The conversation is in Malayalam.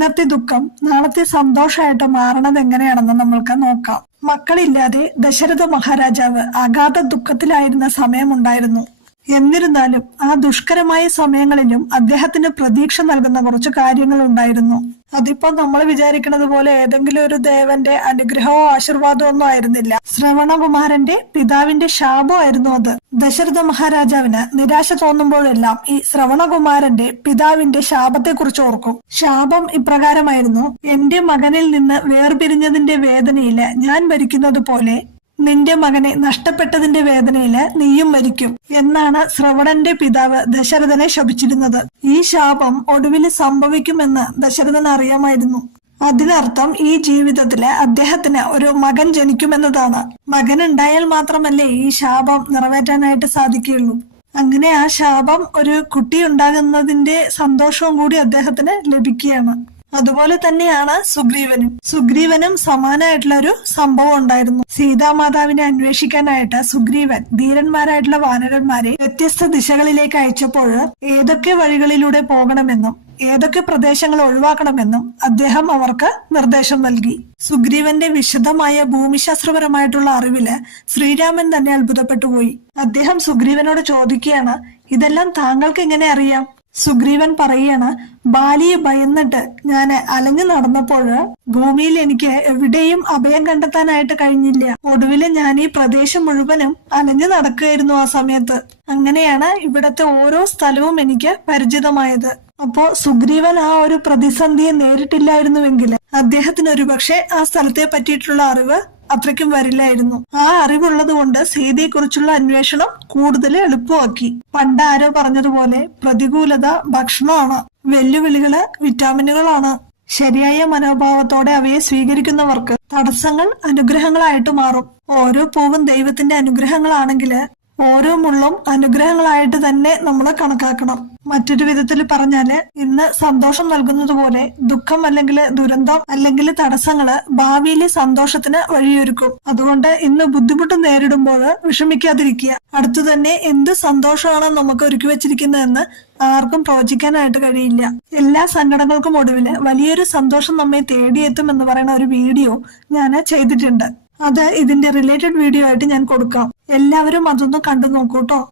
ഇന്നത്തെ ദുഃഖം നാളത്തെ സന്തോഷമായിട്ട് മാറണത് എങ്ങനെയാണെന്ന് നമ്മൾക്ക് നോക്കാം. മക്കളില്ലാതെ ദശരഥ മഹാരാജാവ് അഗാധ ദുഃഖത്തിലായിരുന്ന സമയമുണ്ടായിരുന്നു. എന്നിരുന്നാലും ആ ദുഷ്കരമായ സമയങ്ങളിലും അദ്ദേഹത്തിന് പ്രതീക്ഷ നൽകുന്ന കുറച്ച് കാര്യങ്ങൾ ഉണ്ടായിരുന്നു. അതിപ്പോ നമ്മൾ വിചാരിക്കുന്നത് പോലെ ഏതെങ്കിലും ഒരു ദേവന്റെ അനുഗ്രഹമോ ആശീർവാദമോ ഒന്നും ആയിരുന്നില്ല. ശ്രവണകുമാരന്റെ പിതാവിന്റെ ശാപമായിരുന്നു അത്. ദശരഥ മഹാരാജാവിന് നിരാശ തോന്നുമ്പോഴെല്ലാം ഈ ശ്രവണകുമാരന്റെ പിതാവിന്റെ ശാപത്തെക്കുറിച്ച് ഓർക്കും. ശാപം ഇപ്രകാരമായിരുന്നു: എന്റെ മകനിൽ നിന്ന് വേർപിരിഞ്ഞതിന്റെ വേദനയില് ഞാൻ മരിക്കുന്നത് പോലെ നിന്റെ മകനെ നഷ്ടപ്പെട്ടതിന്റെ വേദനയില് നീയും മരിക്കും എന്നാണ് ശ്രവണന്റെ പിതാവ് ദശരഥനെ ശപിച്ചിരുന്നത്. ഈ ശാപം ഒടുവിൽ സംഭവിക്കുമെന്ന് ദശരഥൻ അറിയാമായിരുന്നു. അതിനർത്ഥം ഈ ജീവിതത്തില് അദ്ദേഹത്തിന് ഒരു മകൻ ജനിക്കുമെന്നതാണ്. മകൻ ഉണ്ടായാൽ മാത്രമല്ലേ ഈ ശാപം നിറവേറ്റാനായിട്ട് സാധിക്കുകയുള്ളൂ. അങ്ങനെ ആ ശാപം ഒരു കുട്ടി ഉണ്ടാകുന്നതിന്റെ സന്തോഷവും കൂടി അദ്ദേഹത്തിന് ലഭിക്കുകയാണ്. അതുപോലെ തന്നെയാണ് സുഗ്രീവനും സമാനമായിട്ടുള്ള ഒരു സംഭവം ഉണ്ടായിരുന്നു. സീതാമാതാവിനെ അന്വേഷിക്കാനായിട്ട് സുഗ്രീവൻ ധീരന്മാരായിട്ടുള്ള വാനരന്മാരെ വ്യത്യസ്ത ദിശകളിലേക്ക് അയച്ചപ്പോൾ ഏതൊക്കെ വഴികളിലൂടെ പോകണമെന്നും ഏതൊക്കെ പ്രദേശങ്ങൾ ഒഴിവാക്കണമെന്നും അദ്ദേഹം അവർക്ക് നിർദ്ദേശം നൽകി. സുഗ്രീവന്റെ വിശദമായ ഭൂമിശാസ്ത്രപരമായിട്ടുള്ള അറിവില് ശ്രീരാമൻ തന്നെ അത്ഭുതപ്പെട്ടുപോയി. അദ്ദേഹം സുഗ്രീവനോട് ചോദിക്കുകയാണ്, ഇതെല്ലാം താങ്കൾക്ക് എങ്ങനെ അറിയാം? സുഗ്രീവൻ പറയുകയാണ്, ബാലിയെ ഭയന്നിട്ട് ഞാൻ അലഞ്ഞു നടന്നപ്പോൾ ഭൂമിയിൽ എനിക്ക് എവിടെയും അഭയം കണ്ടെത്താനായിട്ട് കഴിഞ്ഞില്ല. ഒടുവില് ഞാൻ ഈ പ്രദേശം മുഴുവനും അലഞ്ഞു നടക്കുകയായിരുന്നു ആ സമയത്ത്. അങ്ങനെയാണ് ഇവിടത്തെ ഓരോ സ്ഥലവും എനിക്ക് പരിചിതമായത്. അപ്പോ സുഗ്രീവൻ ആ ഒരു പ്രതിസന്ധിയെ നേരിട്ടില്ലായിരുന്നുവെങ്കിൽ അദ്ദേഹത്തിന് ഒരുപക്ഷെ ആ സ്ഥലത്തെ പറ്റിയിട്ടുള്ള അറിവ് അത്രയ്ക്കും വരില്ലായിരുന്നു. ആ അറിവുള്ളത് കൊണ്ട് സീതയെക്കുറിച്ചുള്ള അന്വേഷണം കൂടുതൽ എളുപ്പമാക്കി. പണ്ട് ആരോ പറഞ്ഞതുപോലെ പ്രതികൂലത ഭക്ഷണമാണ്, വെല്ലുവിളികള് വിറ്റാമിനുകളാണ്. ശരിയായ മനോഭാവത്തോടെ അവയെ സ്വീകരിക്കുന്നവർക്ക് തടസ്സങ്ങൾ അനുഗ്രഹങ്ങളായിട്ട് മാറും. ഓരോ പൂവും ദൈവത്തിന്റെ അനുഗ്രഹങ്ങളാണെങ്കിൽ ഓരോ മുള്ളും അനുഗ്രഹങ്ങളായിട്ട് തന്നെ നമ്മൾ കണക്കാക്കണം. മറ്റൊരു വിധത്തിൽ പറഞ്ഞാല് ഇന്ന് സന്തോഷം നൽകുന്നത് പോലെ ദുഃഖം അല്ലെങ്കിൽ ദുരന്തം അല്ലെങ്കിൽ തടസ്സങ്ങള് ഭാവിയിലെ സന്തോഷത്തിന് വഴിയൊരുക്കും. അതുകൊണ്ട് ഇന്ന് ബുദ്ധിമുട്ട് നേരിടുമ്പോൾ വിഷമിക്കാതിരിക്കുക. അടുത്തു തന്നെ എന്ത് സന്തോഷമാണ് നമുക്ക് ഒരുക്കി വെച്ചിരിക്കുന്നതെന്ന് ആർക്കും പ്രവചിക്കാനായിട്ട് കഴിയില്ല. എല്ലാ സങ്കടങ്ങൾക്കും ഒടുവില് വലിയൊരു സന്തോഷം നമ്മെ തേടിയെത്തും എന്ന് പറയുന്ന ഒരു വീഡിയോ ഞാൻ ചെയ്തിട്ടുണ്ട്. അത് ഇതിന്റെ റിലേറ്റഡ് വീഡിയോ ആയിട്ട് ഞാൻ കൊടുക്കാം. എല്ലാവരും അതൊന്ന് കണ്ടു നോക്കൂട്ടോ.